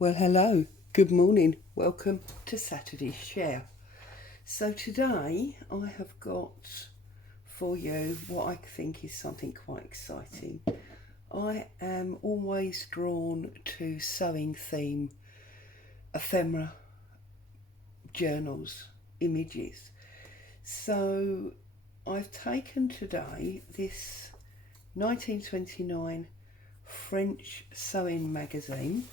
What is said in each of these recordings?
Well, hello, good morning, welcome to Saturday's Share. So today I have got for you what I think is something quite exciting. I am always drawn to sewing theme, ephemera, journals, images. So I've taken today this 1929 French sewing magazine.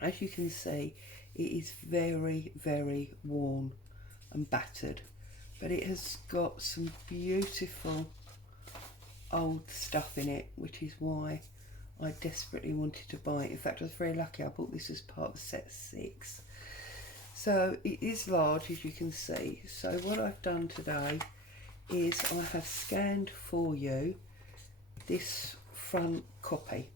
As you can see, it is very, very worn and battered, but it has got some beautiful old stuff in it, which is why I desperately wanted to buy it. In fact, I was very lucky. I bought this as part of set 6. So it is large, as you can see. So what I've done today is I have scanned for you this front copy.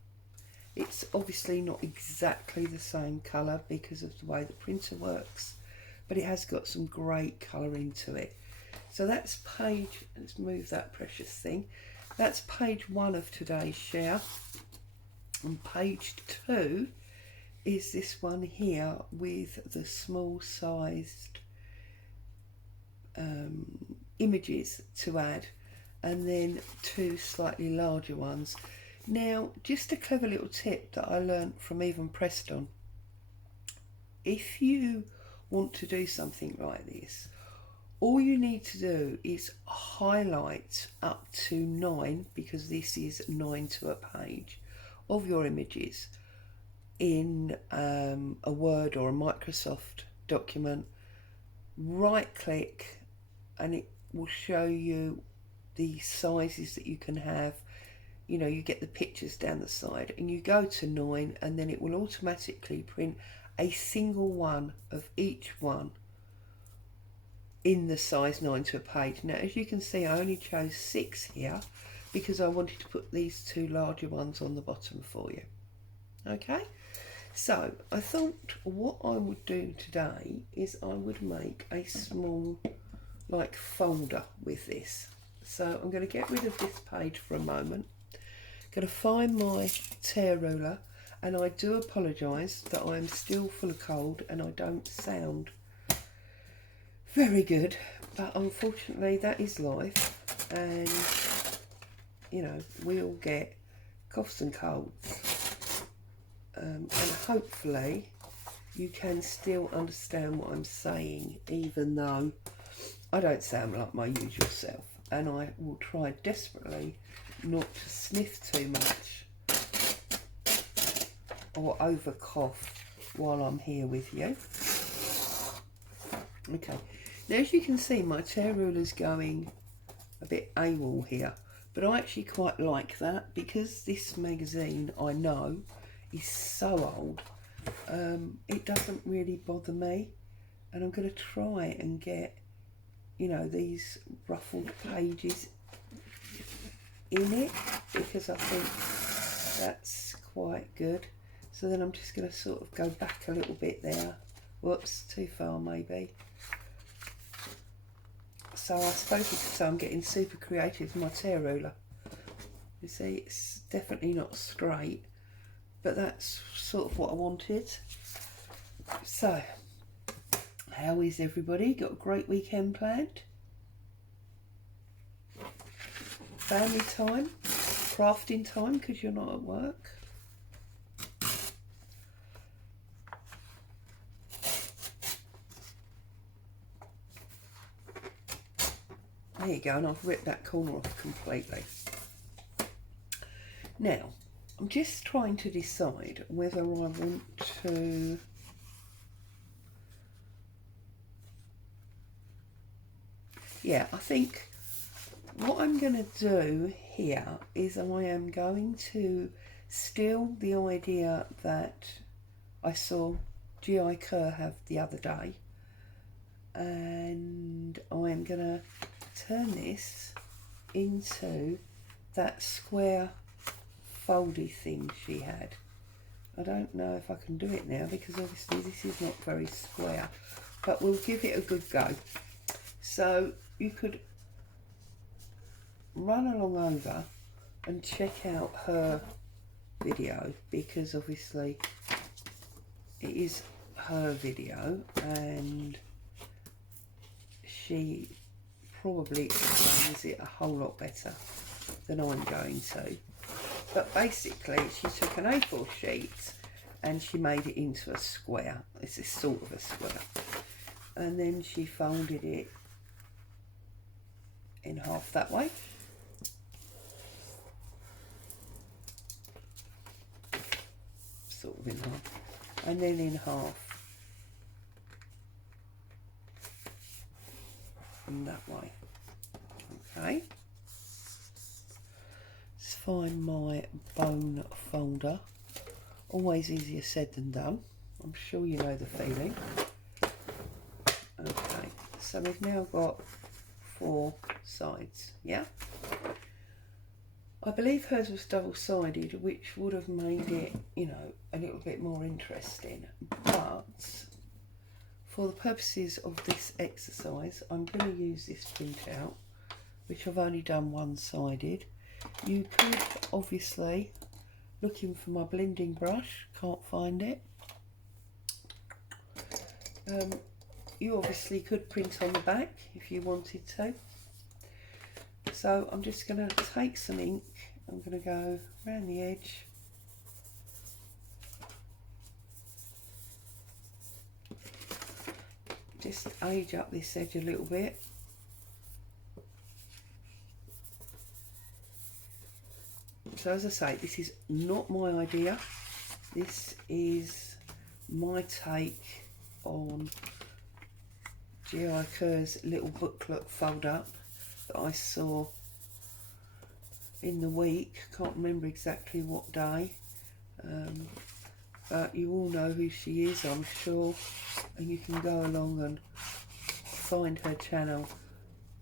It's obviously not exactly the same colour because of the way the printer works, but it has got some great colouring to it. So that's page, let's move that precious thing. That's page 1 of today's share. And page 2 is this one here with the small sized images to add, and then 2 slightly larger ones. Now, just a clever little tip that I learned from Even Preston. If you want to do something like this, all you need to do is highlight up to 9, because this is 9 to a page, of your images in a Word or a Microsoft document. Right click and it will show you the sizes that you can have. You know, you get the pictures down the side and you go to 9, and then it will automatically print a single one of each one in the size 9 to a page. Now, as you can see, I only chose 6 here because I wanted to put these 2 larger ones on the bottom for you. Okay, so I thought what I would do today is I would make a small like folder with this. So I'm going to get rid of this page for a moment. Going to find my tear ruler, and I do apologise that I'm still full of cold and I don't sound very good, but unfortunately that is life, and you know, we all get coughs and colds, and hopefully you can still understand what I'm saying, even though I don't sound like my usual self, and I will try desperately not to sniff too much or over cough while I'm here with you. Okay, now as you can see, my tear ruler's going a bit AWOL here, but I actually quite like that because this magazine, I know, is so old. It doesn't really bother me, and I'm going to try and get, you know, these ruffled pages in it because I think that's quite good. So then I'm just going to sort of go back a little bit there. Whoops, too far maybe. So I suppose you could say I'm getting super creative with my tear ruler. You see, it's definitely not straight, but that's sort of what I wanted. So, how is everybody? Got a great weekend planned? Family time? Crafting time because you're not at work? There you go, and I've ripped that corner off completely. Now, I'm just trying to decide whether I want to I think what I'm going to do here is I am going to steal the idea that I saw G.I. Kerr have the other day, and I am going to turn this into that square foldy thing she had. I don't know if I can do it now because obviously this is not very square, but we'll give it a good go. So you could run along over and check out her video because obviously it is her video and she probably explains it a whole lot better than I'm going to. But basically she took an A4 sheet and she made it into a square. It's a sort of a square. And then she folded it in half that way. Sort of in half. And then in half. And that way. Okay. Let's find my bone folder. Always easier said than done. I'm sure you know the feeling. Okay, so we've now got 4 sides, yeah? I believe hers was double-sided, which would have made it, you know, a little bit more interesting. But for the purposes of this exercise, I'm going to use this printout, which I've only done one-sided. You could obviously, looking for my blending brush, can't find it. You obviously could print on the back if you wanted to. So I'm just going to take some ink, I'm going to go around the edge. Just age up this edge a little bit. So as I say, this is not my idea. This is my take on G.I. Kerr's little booklet fold up that I saw in the week. Can't remember exactly what day. But you all know who she is, I'm sure. And you can go along and find her channel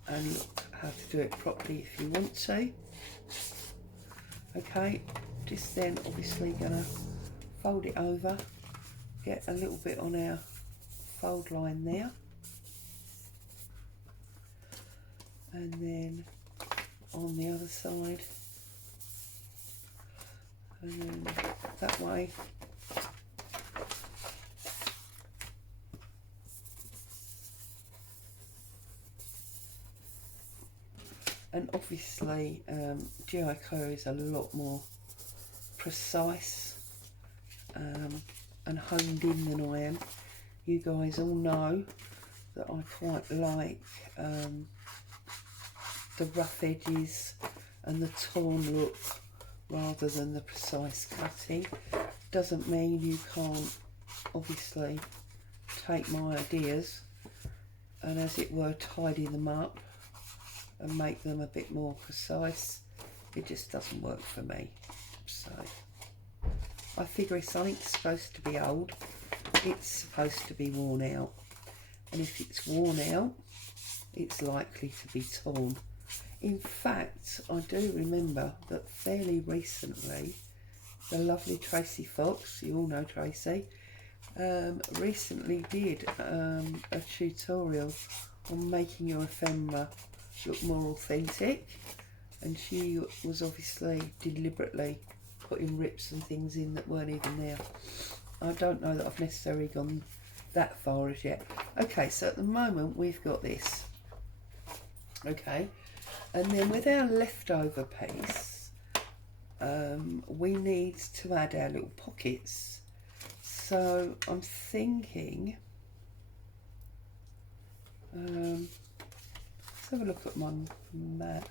and look how to do it properly if you want to. Okay, just then obviously gonna fold it over, get a little bit on our fold line there, and then on the other side, and then that way. And obviously G.I. Kerr is a lot more precise and honed in than I am. You guys all know that I quite like the rough edges and the torn look rather than the precise cutting. Doesn't mean you can't obviously take my ideas and, as it were, tidy them up and make them a bit more precise. It just doesn't work for me. So I figure if something's supposed to be old, it's supposed to be worn out, and if it's worn out, it's likely to be torn. In fact, I do remember that fairly recently the lovely Tracy Fox, you all know Tracy, recently did a tutorial on making your ephemera look more authentic, and she was obviously deliberately putting rips and things in that weren't even there. I don't know that I've necessarily gone that far as yet. Okay, so at the moment we've got this. Okay, and then with our leftover piece, we need to add our little pockets. So I'm thinking, let's have a look at my map.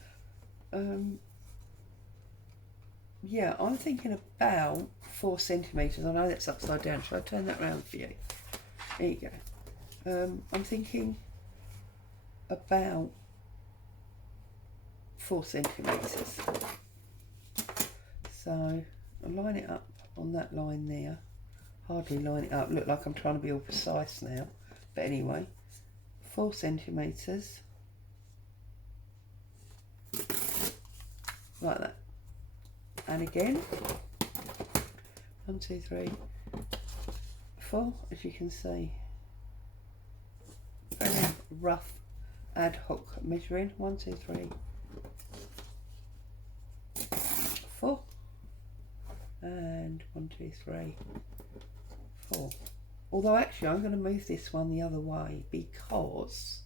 Yeah, I'm thinking about 4 centimetres. I know that's upside down. Should I turn that round for you? There you go. I'm thinking about 4 centimetres. So I'll line it up on that line there. Hardly line it up. Look like I'm trying to be all precise now. But anyway, 4 centimetres. Like that. And again, 1, 2, 3, 4, as you can see. Very rough ad hoc measuring. 1, 2, 3, 4, and 1, 2, 3, 4. Although actually I'm going to move this one the other way because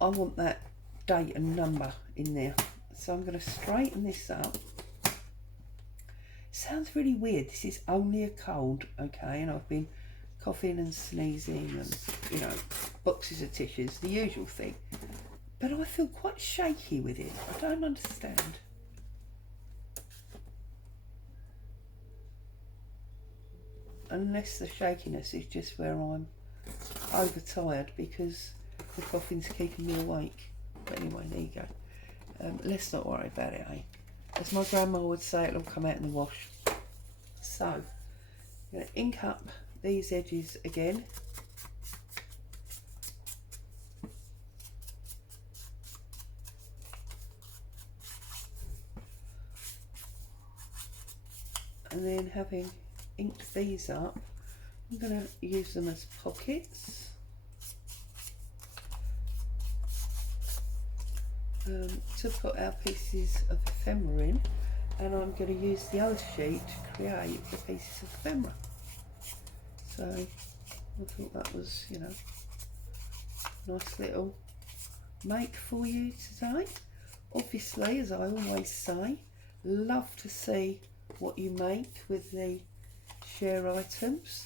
I want that date and number in there. So I'm going to straighten this up. Sounds really weird. This is only a cold, okay, and I've been coughing and sneezing and, you know, boxes of tissues, the usual thing. But I feel quite shaky with it. I don't understand. Unless the shakiness is just where I'm overtired because the coughing's keeping me awake. But anyway, there you go. Let's not worry about it, eh? As my grandma would say, it'll come out in the wash. So, I'm going to ink up these edges again. And then having inked these up, I'm going to use them as pockets. To put our pieces of ephemera in, and I'm going to use the other sheet to create the pieces of ephemera. So I thought that was, you know, nice little make for you today. Obviously, as I always say, love to see what you make with the share items.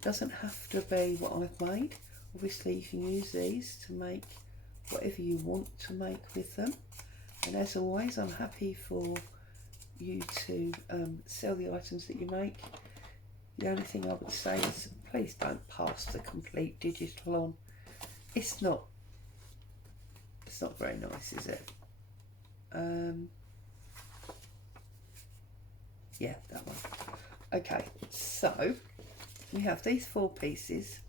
Doesn't have to be what I've made. Obviously you can use these to make whatever you want to make with them, and as always I'm happy for you to sell the items that you make. The only thing I would say is please don't pass the complete digital on. It's not very nice, is it? Yeah, that one. Okay, so we have these 4 pieces,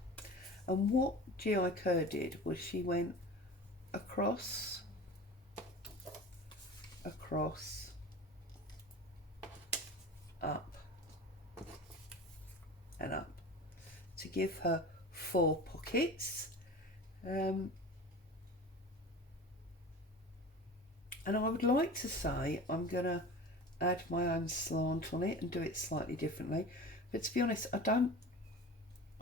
and what G.I. Kerr did was she went across, up and up to give her 4 pockets. And I would like to say I'm going to add my own slant on it and do it slightly differently, but to be honest I don't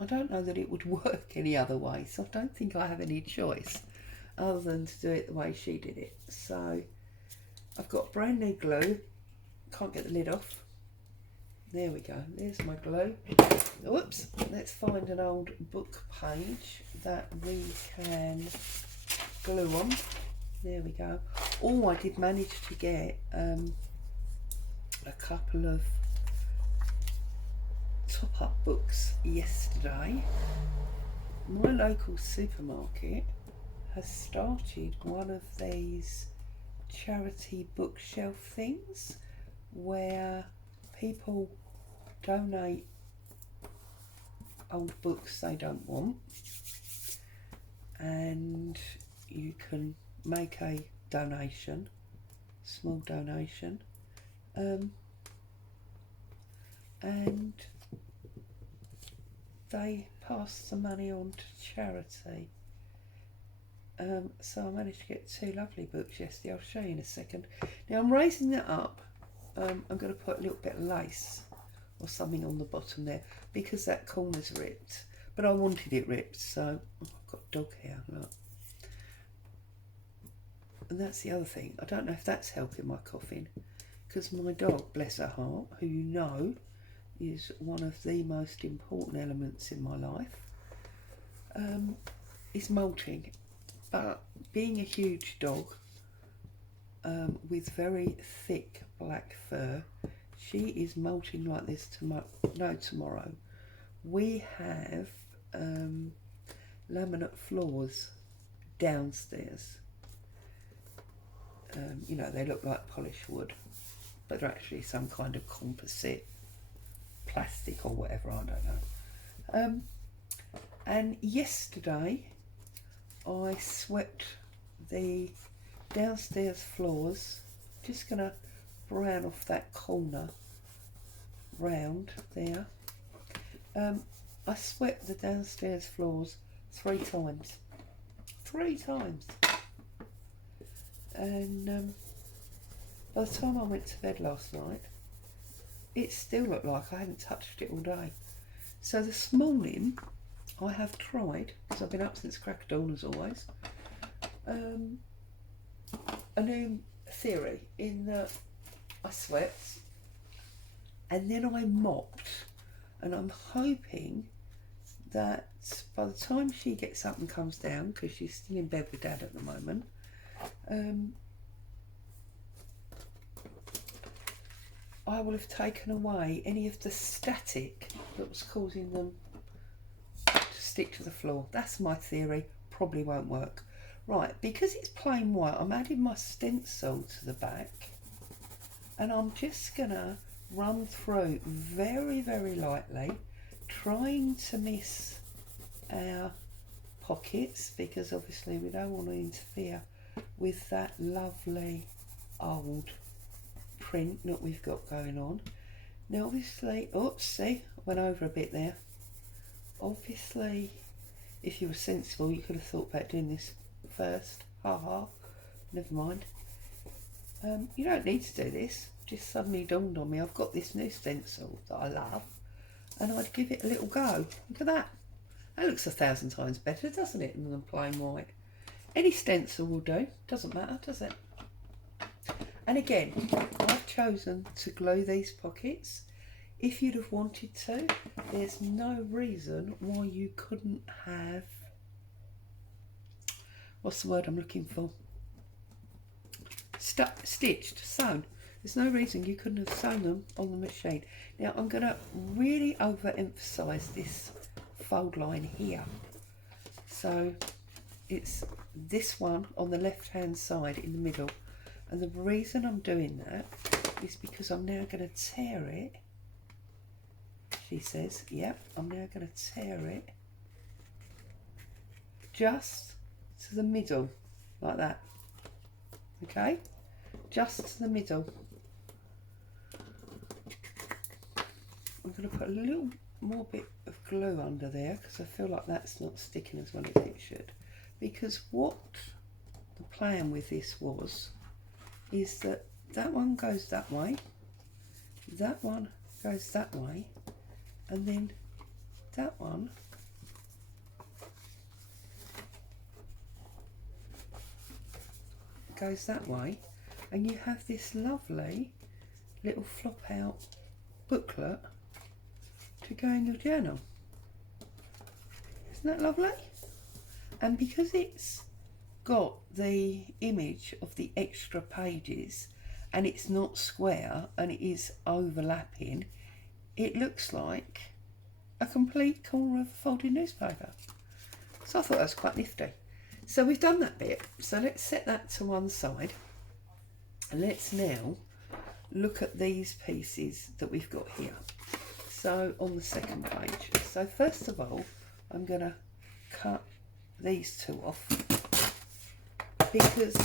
know that it would work any other way, so I don't think I have any choice other than to do it the way she did it. So I've got brand new glue, can't get the lid off. There we go, there's my glue. Whoops, let's find an old book page that we can glue on. There we go. Oh, I did manage to get a couple of top-up books yesterday. My local supermarket has started one of these charity bookshelf things where people donate old books they don't want, and you can make a donation, small donation, and they pass the money on to charity. So I managed to get 2 lovely books yesterday. I'll show you in a second. Now I'm raising that up. I'm going to put a little bit of lace or something on the bottom there because that corner's ripped, but I wanted it ripped, so I've got dog hair, look. And that's the other thing, I don't know if that's helping my coughing, because my dog, bless her heart, who you know is one of the most important elements in my life, is molting. But being a huge dog with very thick black fur, she is molting like this tomorrow. We have laminate floors downstairs. You know, they look like polished wood, but they're actually some kind of composite plastic or whatever, I don't know. And yesterday I swept the downstairs floors, just gonna brown off that corner round there. I swept the downstairs floors 3 times. 3 times. And by the time I went to bed last night, it still looked like I hadn't touched it all day. So this morning I have tried, because I've been up since crack of dawn as always, a new theory in that I swept and then I mopped, and I'm hoping that by the time she gets up and comes down, because she's still in bed with Dad at the moment, I will have taken away any of the static that was causing them to stick to the floor. That's my theory. Probably won't work. Right, because it's plain white, I'm adding my stencil to the back, and I'm just gonna run through very, very lightly, trying to miss our pockets, because obviously we don't want to interfere with that lovely old print that we've got going on. Now obviously, oops, see, I went over a bit there. Obviously, if you were sensible, you could have thought about doing this first. Never mind. You don't need to do this. Just suddenly dawned on me, I've got this new stencil that I love, and I'd give it a little go. Look at that. That looks 1,000 times better, doesn't it, than plain white? Any stencil will do. Doesn't matter, does it? And again, I've chosen to glue these pockets. If you'd have wanted to, there's no reason why you couldn't have, what's the word I'm looking for? Stitched, sewn. There's no reason you couldn't have sewn them on the machine. Now I'm going to really overemphasise this fold line here. So it's this one on the left hand side in the middle. And the reason I'm doing that is because I'm now going to tear it. She says, yep, I'm now going to tear it just to the middle, like that. Okay? Just to the middle. I'm going to put a little more bit of glue under there, because I feel like that's not sticking as well as it should. Because what the plan with this was, is that that one goes that way, that one goes that way, and then that one goes that way, and you have this lovely little flop out booklet to go in your journal. Isn't that lovely? And because it's got the image of the extra pages and it's not square and it is overlapping, it looks like a complete corner of a folded newspaper. So I thought that was quite nifty. So we've done that bit, so let's set that to one side, and let's now look at these pieces that we've got here. So on the second page, so first of all I'm going to cut these two off, because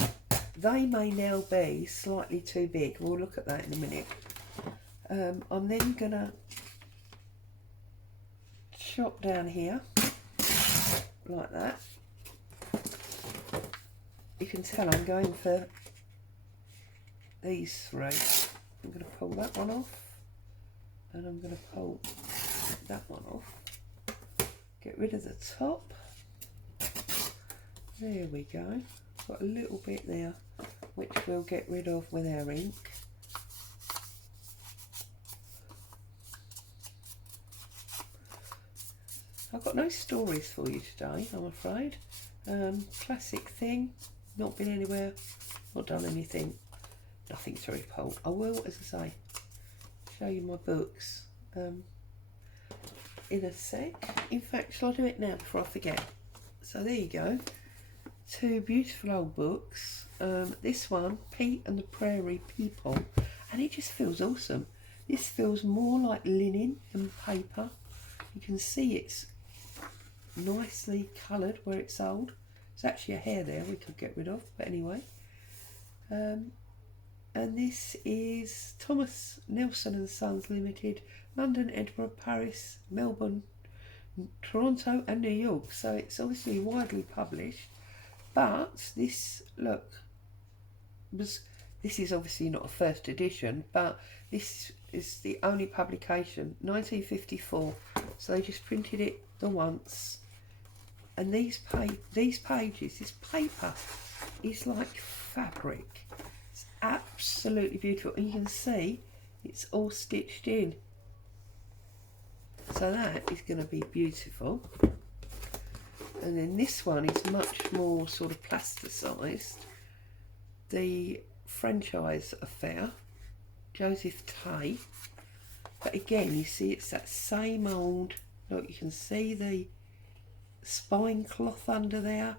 they may now be slightly too big. We'll look at that in a minute. I'm then going to chop down here like that. You can tell I'm going for these three. I'm going to pull that one off, and I'm going to pull that one off. Get rid of the top. There we go. Got a little bit there which we'll get rid of with our ink. I've got no stories for you today, I'm afraid. Classic thing, not been anywhere, not done anything, nothing to report. I will, as I say, show you my books in a sec. In fact, shall I do it now before I forget? So there you go. Two beautiful old books. This one, Pete and the Prairie People, and it just feels awesome. This feels more like linen than paper. You can see it's nicely coloured where it's old. There's actually a hair there we could get rid of, but anyway. And this is Thomas Nelson and Sons Limited, London, Edinburgh, Paris, Melbourne, Toronto and New York. So it's obviously widely published. But this, look, this is obviously not a first edition, but this is the only publication, 1954 So they just printed it the once. And these pages, this paper is like fabric. It's absolutely beautiful. And you can see it's all stitched in. So that is going to be beautiful. And then this one is much more sort of plasticised. The franchise affair, Joseph Tay. But again, you see it's that same old, look, you can see the spine cloth under there.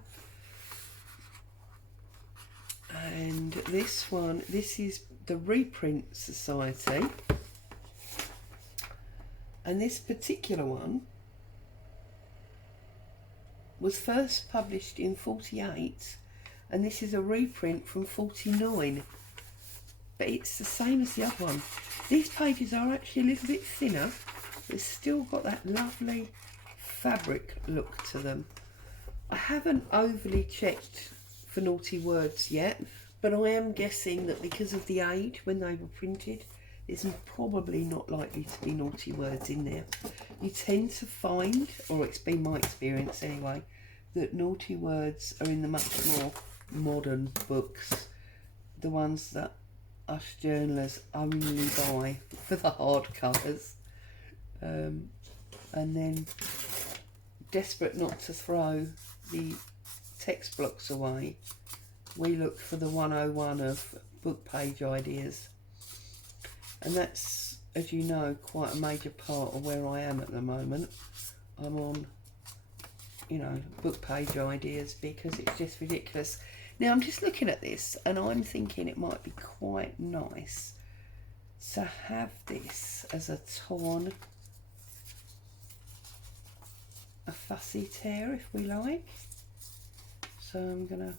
And this one, this is the Reprint Society. And this particular one was first published in 48, and this is a reprint from 49. But it's the same as the other one. These pages are actually a little bit thinner. They've still got that lovely fabric look to them. I haven't overly checked for naughty words yet, but I am guessing that because of the age when they were printed, there's probably not likely to be naughty words in there. You tend to find, or it's been my experience anyway, that naughty words are in the much more modern books, the ones that us journalists only buy for the hardcovers, and then desperate not to throw the text blocks away, we look for the 101 of book page ideas. And that's, as you know, quite a major part of where I am at the moment. I'm on, you know, book page ideas because it's just ridiculous. Now I'm just looking at this and I'm thinking it might be quite nice to have this as a torn, a fussy tear if we like. So I'm gonna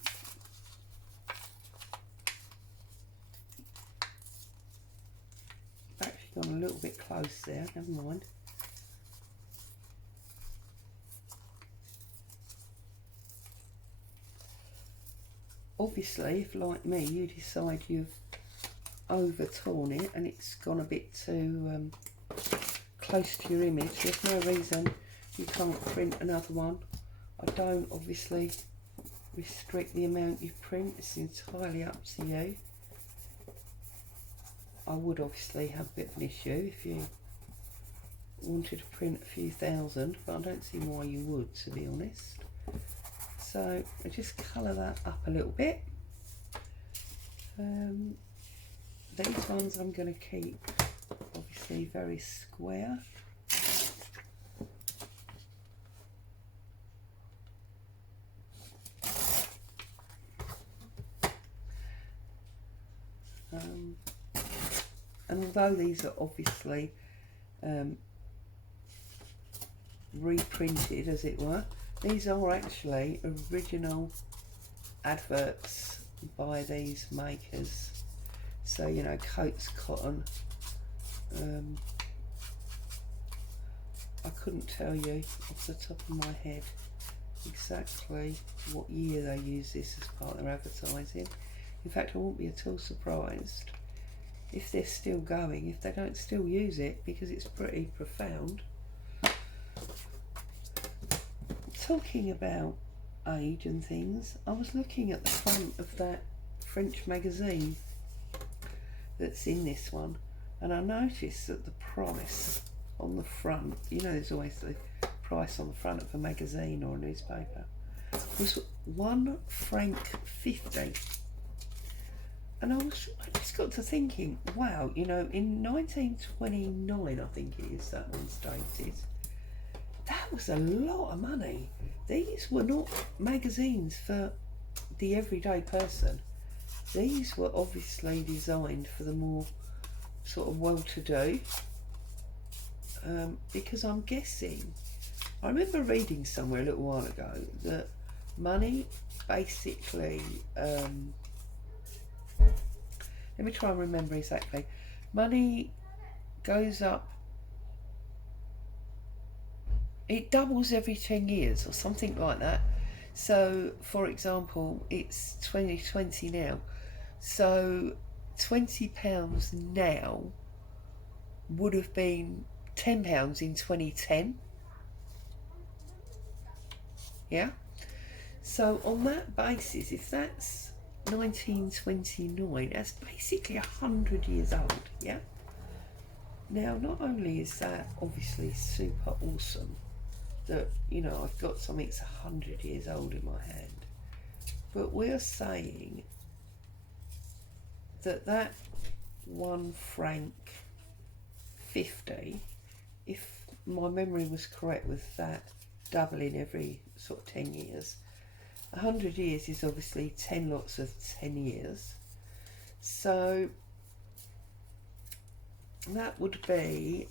gone a little bit close there, never mind. Obviously, if like me you decide you've over torn it and it's gone a bit too close to your image, there's no reason you can't print another one. I don't obviously restrict the amount you print, it's entirely up to you. I would obviously have a bit of an issue if you wanted to print a few thousand, but I don't see why you would, to be honest. So I just colour that up a little bit. These ones I'm going to keep obviously very square. And although these are obviously reprinted, as it were, these are actually original adverts by these makers. So, you know, Coates Cotton. I couldn't tell you off the top of my head exactly what year they use this as part of their advertising. In fact, I won't be at all surprised if they're still going, if they don't still use it, because it's pretty profound. Talking about age and things, I was looking at the front of that French magazine that's in this one, and I noticed that the price on the front, you know there's always the price on the front of a magazine or a newspaper, was £1.50. And I just got to thinking, wow, you know, in 1929, I think it is, that one's dated, that was a lot of money. These were not magazines for the everyday person. These were obviously designed for the more sort of well-to-do, because I'm guessing, I remember reading somewhere a little while ago that money basically, let me try and remember exactly. Money goes up, it doubles every 10 years or something like that. So, for example, it's 2020 now. So, £20 now would have been £10 in 2010. yeah? So on that basis, if that's 1929, that's basically 100 years old, yeah? Now, not only is that obviously super awesome that, you know, I've got something that's 100 years old in my hand, but we're saying that that 1 franc 50, if my memory was correct with that doubling every sort of 10 years, 100 years is obviously 10 lots of 10 years. So that would be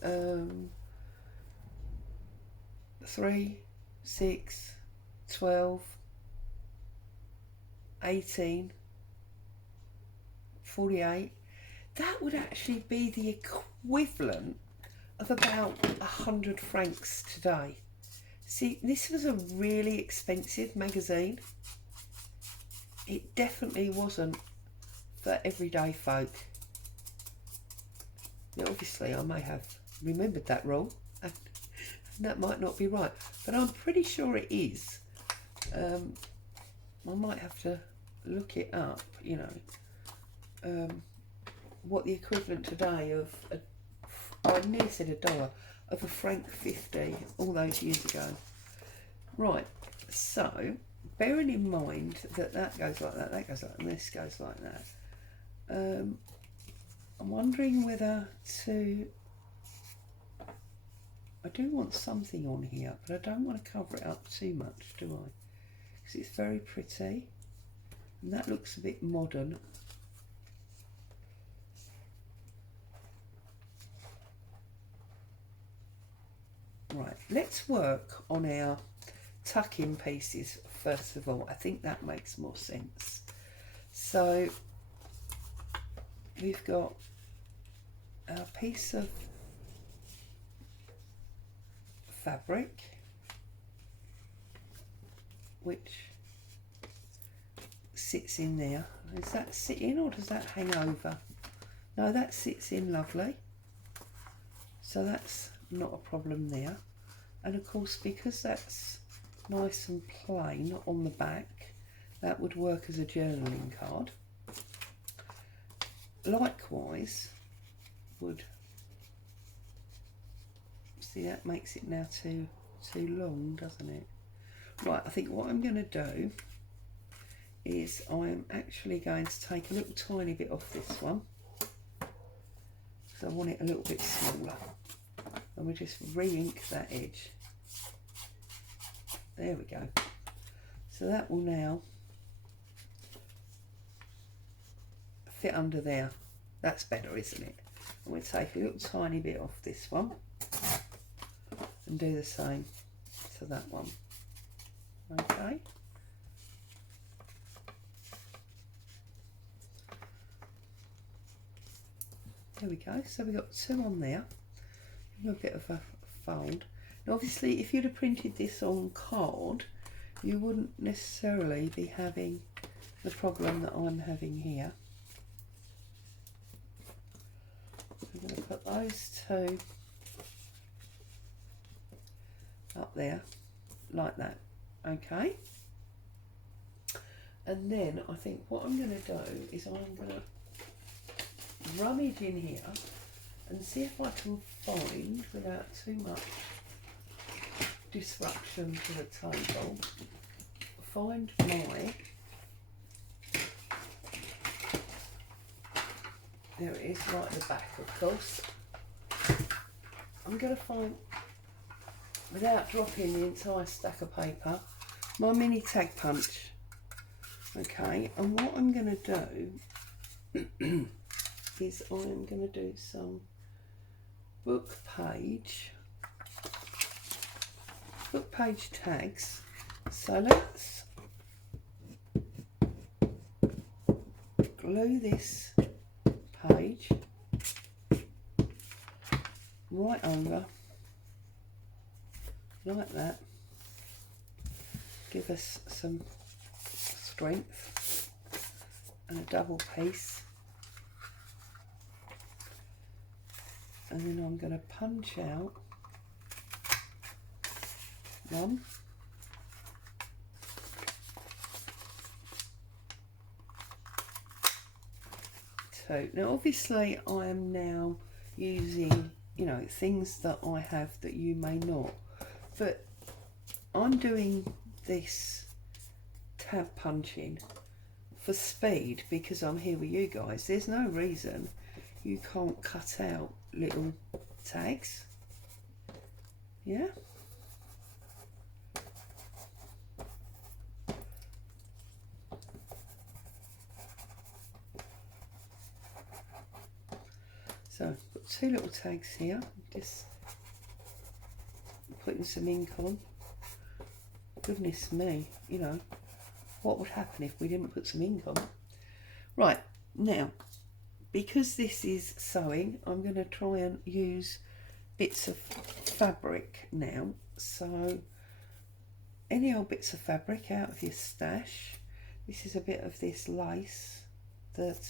3, 6, 12, 18, 48. That would actually be the equivalent of about 100 francs today. See, this was a really expensive magazine. It definitely wasn't for everyday folk. Now, obviously, I may have remembered that wrong, and that might not be right, but I'm pretty sure it is. I might have to look it up, you know, what the equivalent today of I nearly said $1 of a franc 50 all those years ago. Right, so bearing in mind that that goes like that goes like that, and this goes like that, I'm wondering whether to, I do want something on here, but I don't want to cover it up too much, do I? Because it's very pretty, and that looks a bit modern. Right, let's work on our tuck-in pieces first of all. I think that makes more sense. So we've got our piece of fabric, which sits in there. Does that sit in or does that hang over? No, that sits in lovely. So that's not a problem there. And of course, because that's nice and plain on the back, that would work as a journaling card. Likewise, would, see, that makes it now too long, doesn't it? Right, I think what I'm going to do is I'm actually going to take a little tiny bit off this one, because I want it a little bit smaller, and we just re-ink that edge. There we go. So that will now fit under there. That's better, isn't it? And we'll take a little tiny bit off this one and do the same to that one. Okay. There we go. So we've got 2 on there. A bit of a fold. Now obviously, if you'd have printed this on card, you wouldn't necessarily be having the problem that I'm having here. I'm going to put those 2 up there like that. Okay. And then I think what I'm going to do is I'm going to rummage in here and see if I can find, without too much disruption to the table, find my, there it is, right at the back of course. I'm going to find, without dropping the entire stack of paper, my mini tag punch. Okay, and what I'm going to do is I'm going to do some book page tags. So let's glue this page right over like that, give us some strength, and a double piece, and then I'm going to punch out 1, too. Now obviously I am now using, you know, things that I have that you may not, but I'm doing this tab punching for speed because I'm here with you guys. There's no reason you can't cut out little tags, yeah. So I've got two little tags here, just putting some ink on. Goodness me, you know, what would happen if we didn't put some ink on? Right, now, because this is sewing, I'm going to try and use bits of fabric now. So, any old bits of fabric out of your stash. This is a bit of this lace that,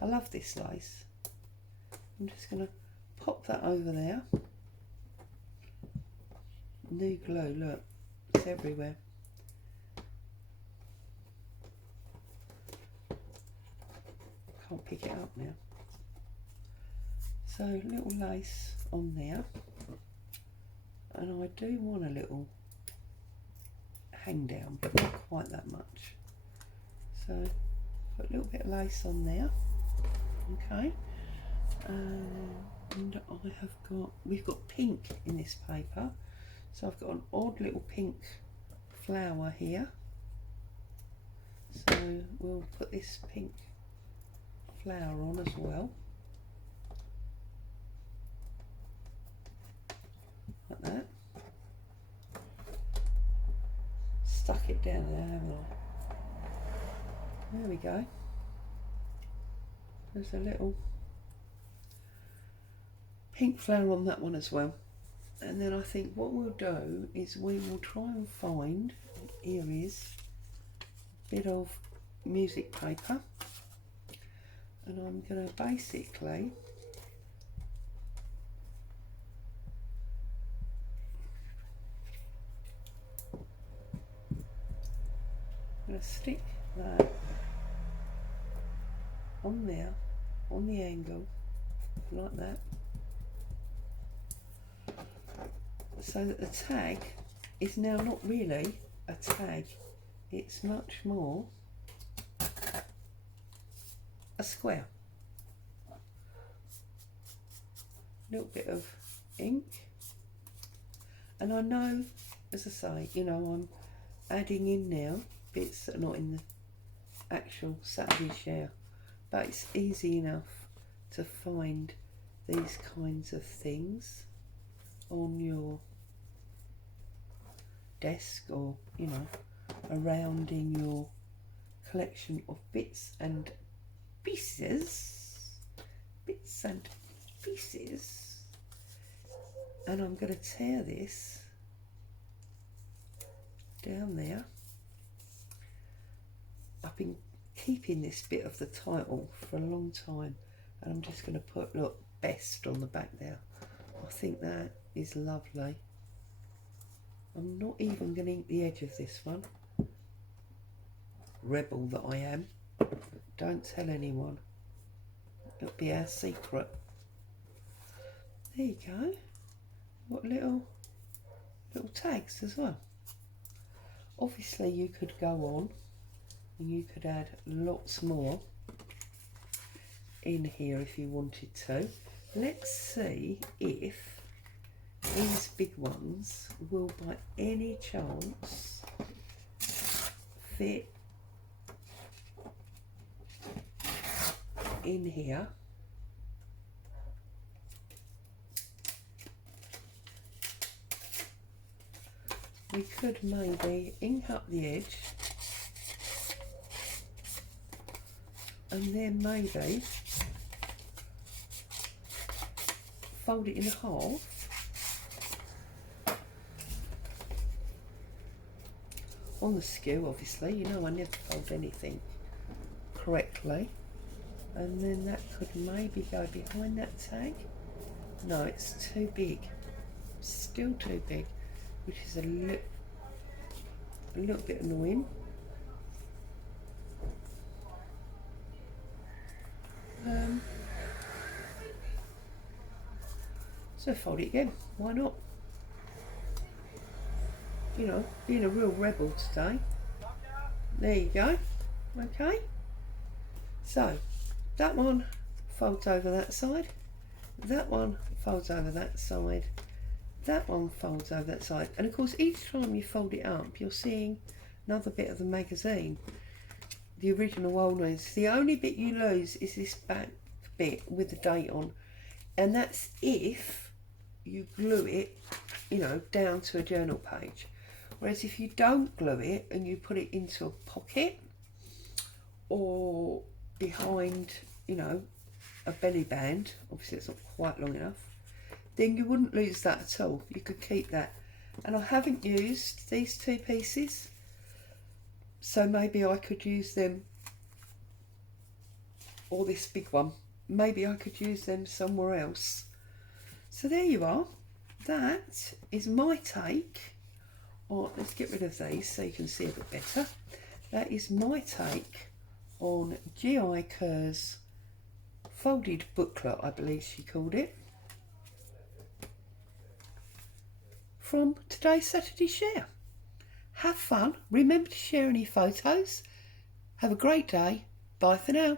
I love this lace. I'm just going to pop that over there. New glue, look, it's everywhere. Can't pick it up now. So little lace on there, and I do want a little hang down, but not quite that much. So put a little bit of lace on there, okay. And we've got pink in this paper, so I've got an odd little pink flower here. So we'll put this pink flower on as well, like that. Stuck it down there, haven't I? There we go. There's a little pink flower on that one as well. And then I think what we'll do is we will try and find, here is a bit of music paper, and I'm going to basically stick that on there, on the angle, like that, so that the tag is now not really a tag, it's much more a square. A little bit of ink, and I know, as I say, you know, I'm adding in now bits that are not in the actual Saturday share, but it's easy enough to find these kinds of things on your desk, or you know, around in your collection of bits and pieces, and I'm going to tear this down there. I've been keeping this bit of the title for a long time, and I'm just going to put, look, best on the back there. I think that is lovely. I'm not even going to ink the edge of this one. Rebel that I am. Don't tell anyone. It'll be our secret. There you go. What little tags as well. Obviously you could go on and you could add lots more in here if you wanted to. Let's see if these big ones will by any chance fit in here. We could maybe ink up the edge and then maybe fold it in half on the skew, obviously. You know I never fold anything correctly. And then that could maybe go behind that tag. No, it's too big. Still too big, which is a little bit annoying. So fold it again, why not? You know, being a real rebel today. There you go. Okay. So that one folds over that side. That one folds over that side. That one folds over that side. And of course, each time you fold it up, you're seeing another bit of the magazine. The original old ones. The only bit you lose is this back bit with the date on. And that's if you glue it, you know, down to a journal page. Whereas if you don't glue it and you put it into a pocket or behind, you know, a belly band, obviously it's not quite long enough, then you wouldn't lose that at all. You could keep that. And I haven't used these two pieces, so maybe I could use them, or this big one, maybe I could use them somewhere else. So there you are. That is my take on, let's get rid of these so you can see a bit better. That is my take on G.I. Kerr's folded booklet, I believe she called it, from today's Saturday share. Have fun. Remember to share any photos. Have a great day. Bye for now.